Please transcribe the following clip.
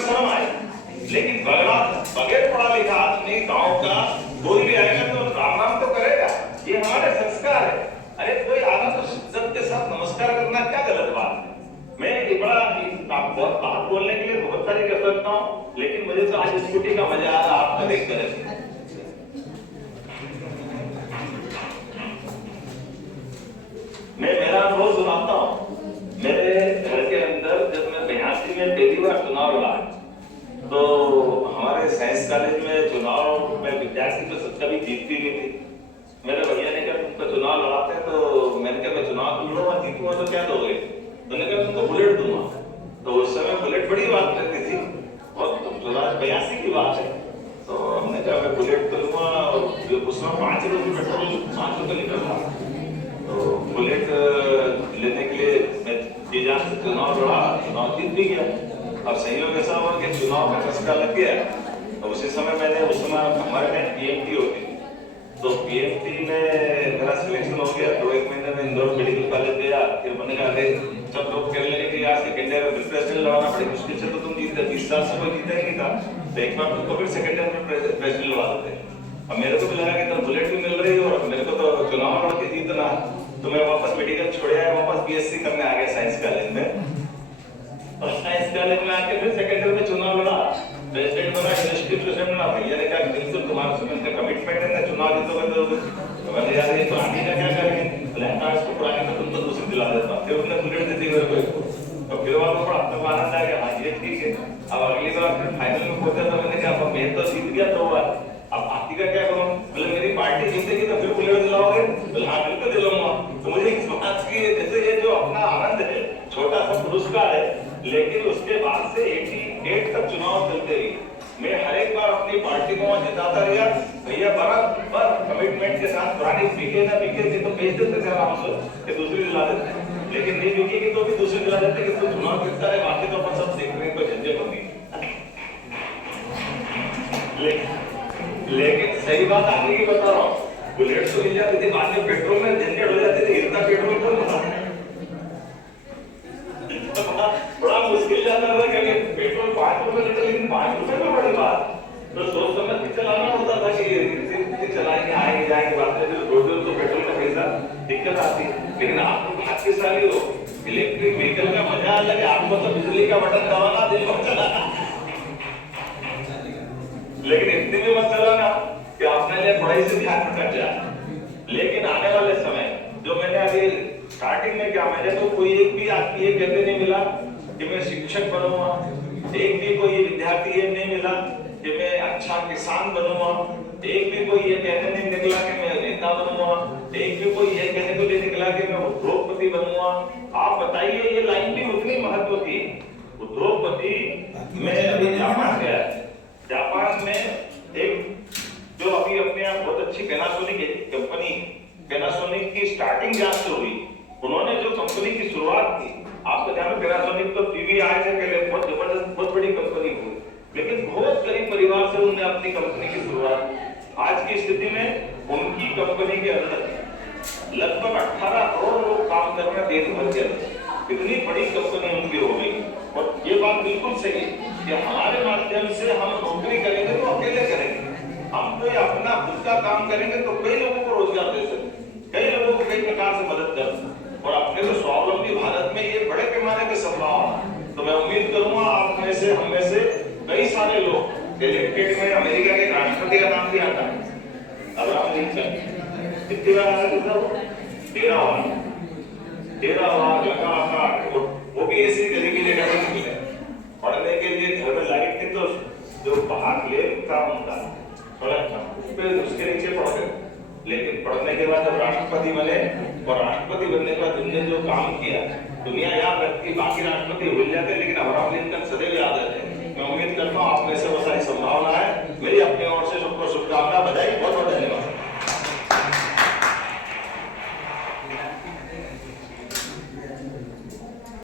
शर्म आए, लेकिन बगैर पढ़ा लिखा आदमी गांव का कोई भी आएगा तो राम राम तो करेगा। ये हमारे संस्कार है। अरे कोई आना तो इज्जत के साथ नमस्कार करना क्या गलत बात है। मैं ये बड़ा बहुत बात बोलने के लिए बहुत सारी कर सकता हूँ, लेकिन मुझे तो आज स्कूटी का मजा आ रहा आपका देख कर। मैं मेरा अनुभव सुनाता हूँ। मेरे घर के अंदर जब मैं 82 में पहली बार चुनाव लड़ा, तो हमारे साइंस कॉलेज में चुनाव में विद्यार्थी तो कभी जीतती नहीं थी। मेरे भैया ने कहा तुमको चुनाव लड़ाते हैं, तो मैंने कहा मैं चुनाव लड़ूंगा, जीतूंगा तो क्या दोगे? मैंने कहा तुमको बुलेट दूंगा। तो उस समय बुलेट बड़ी बात रहती थी, और 82 की बात है। तो हमने कहा मैं बुलेट तो लूंगा, और उस समय 5 रुपये पेट्रोल 5 रुपये लीटर था। तो बुलेट लेने के लिए मैं जान से चुनाव लड़ा, चुनाव जीत भी गया। अब संयोग ऐसा हुआ कि चुनाव का चस्का लग गया। तो उसी समय उस समय हमारे में पीएमटी होती थी, तो पीएमटी में मेरा सिलेक्शन हो गया। तो 1 महीने में इंदौर मेडिकल कॉलेज गया। फिर मैंने कहा सब लोग कहने लगे कि यार सेकेंड ईयर में प्रेसिडेंट लड़ाना बड़ी मुश्किल से, तो तुम जीते 20 साल से कोई जीता ही नहीं था, तो एक बार तुमको फिर सेकेंड ईयर में प्रेसिडेंट लड़ा देते। अब मेरे को भी लगा कि तब बुलेट भी मिल रही है और मेरे को तो चुनाव लड़ के जीतना। तो मैं वापस मेडिकल छोड़ आया, वापस बीएससी करने आ गया साइंस कॉलेज में। और साइंस कॉलेज में आके फिर सेकेंड ईयर में चुनाव लड़ा, प्रेसिडेंट बना, यूनिवर्सिटी प्रेसिडेंट बना। भैया ने कहा बिल्कुल तुम्हारा सुनते कमिटमेंट है ना, चुनाव जीतोगे तो मैंने यार ये तो आगे का क्या करेंगे? बोले इसको पढ़ाने में तुम तो दूसरी दिला देता। फिर उन्होंने बुलेट दे दी मेरे को। तो फिर वालों को आपको आनंद आ गया, हाँ ये ठीक है। अब अगली बार फिर फाइनल में पहुंचा तो मैंने कहा मैं तो जीत गया 2 बार, अब बाकी का क्या करूं? बोले मेरी पार्टी जीतेगी तो फिर बुलेट दिलाओगे? बोले हाँ बिल्कुल दिलाऊंगा। तो मुझे इस बात की जैसे ये जो अपना आनंद है, छोटा सा पुरस्कार है, लेकिन उसके बाद से 88 तक चुनाव चलते रही। मैं हर एक बार अपनी पार्टी को जिताता रहा। भैया बराबर कमिटमेंट के साथ पुरानी बिके ना बिके थी तो बेच देते थे आराम से कि दूसरी दिला देते, लेकिन नहीं बिकेगी तो भी दूसरी दिला देते कि तो चुनाव जीतता है, बाकी तो अपन सब देख रहे हैं, कोई झंझट होगी। लेकिन सही बात आगे की बता रहा हूँ, बुलेट तो मिल जाती थी, बाद में पेट्रोल में झंझट हो जाती थी। इतना पेट्रोल कौन भरता? बड़ा मुश्किल जाता था कि पेट्रोल 5 रुपए लीटर, लेकिन 5 रुपए में बड़ी बात। तो सोच समझ के चलाना होता था कि चलाएंगे आएंगे जाएंगे, बाद में रोड तो पेट्रोल का पैसा दिक्कत आती। लेकिन आप तो भाग्यशाली हो, इलेक्ट्रिक व्हीकल का मजा अलग है। आपको तो बिजली का बटन दबाना, दिन भर चलाना, लेकिन इतनी भी मत चलाना कि अपने लिए पढ़ाई से ध्यान भटक जाए। लेकिन आने वाले समय जो मैंने अभी स्टार्टिंग में क्या, मैंने तो कोई एक भी आदमी ये कहते नहीं मिला कि मैं शिक्षक बनूंगा, एक भी कोई विद्यार्थी ये नहीं मिला कि मैं अच्छा किसान बनूंगा, एक भी कोई ये कहने नहीं निकला कि मैं नेता बनूंगा, एक भी कोई ये कहने को नहीं निकला कि मैं उद्योगपति बनूंगा। आप बताइए ये लाइन भी उतनी महत्व की। उद्योगपति में अभी जापान गया, जापान में एक जो अभी अपने यहाँ बहुत अच्छी पैनासोनिक कंपनी, पैनासोनिक की स्टार्टिंग जहां से हुई, उन्होंने जो कंपनी की शुरुआत की, आपको ध्यान, पैनासोनिक तो टीवी आए थे पहले, बहुत जबरदस्त बहुत बड़ी कंपनी हुई, लेकिन बहुत गरीब परिवार से उन्होंने अपनी कंपनी की शुरुआत। आज की स्थिति में उनकी कंपनी के अंदर लगभग 18 करोड़ लोग काम कर रहे हैं देश भर के अंदर। इतनी बड़ी कंपनी उनकी हो गई। और ये बात बिल्कुल सही है कि हमारे माध्यम से हम नौकरी करेंगे तो अकेले करेंगे, हम कोई अपना खुद का काम करेंगे तो कई लोगों को रोजगार दे सकते, कई लोगों को कई प्रकार से मदद कर सकते, और अपने तो स्वावलंबी भारत में ये बड़े पैमाने पे संभावना। तो मैं उम्मीद करूंगा आप में से, हम में से कई सारे लोग इलेक्टेड में, अमेरिका के राष्ट्रपति का नाम भी आता है, अब्राहम लिंकन, कितनी बार आया था? 13 बार लगातार। वो भी ऐसी गरीबी जगह से निकले, पढ़ने के लिए घर में लाइट थी तो जो बाहर ले काम होता सड़क था उस पर उसके नीचे पढ़ते, लेकिन पढ़ने के बाद जब राष्ट्रपति बने, और राष्ट्रपति बनने के बाद उन्होंने जो काम किया, दुनिया याद रखती, बाकी राष्ट्रपति भूल जाते, लेकिन अब्राहम लिंकन सदैव याद रहते। मैं उम्मीद करता हूँ आप में से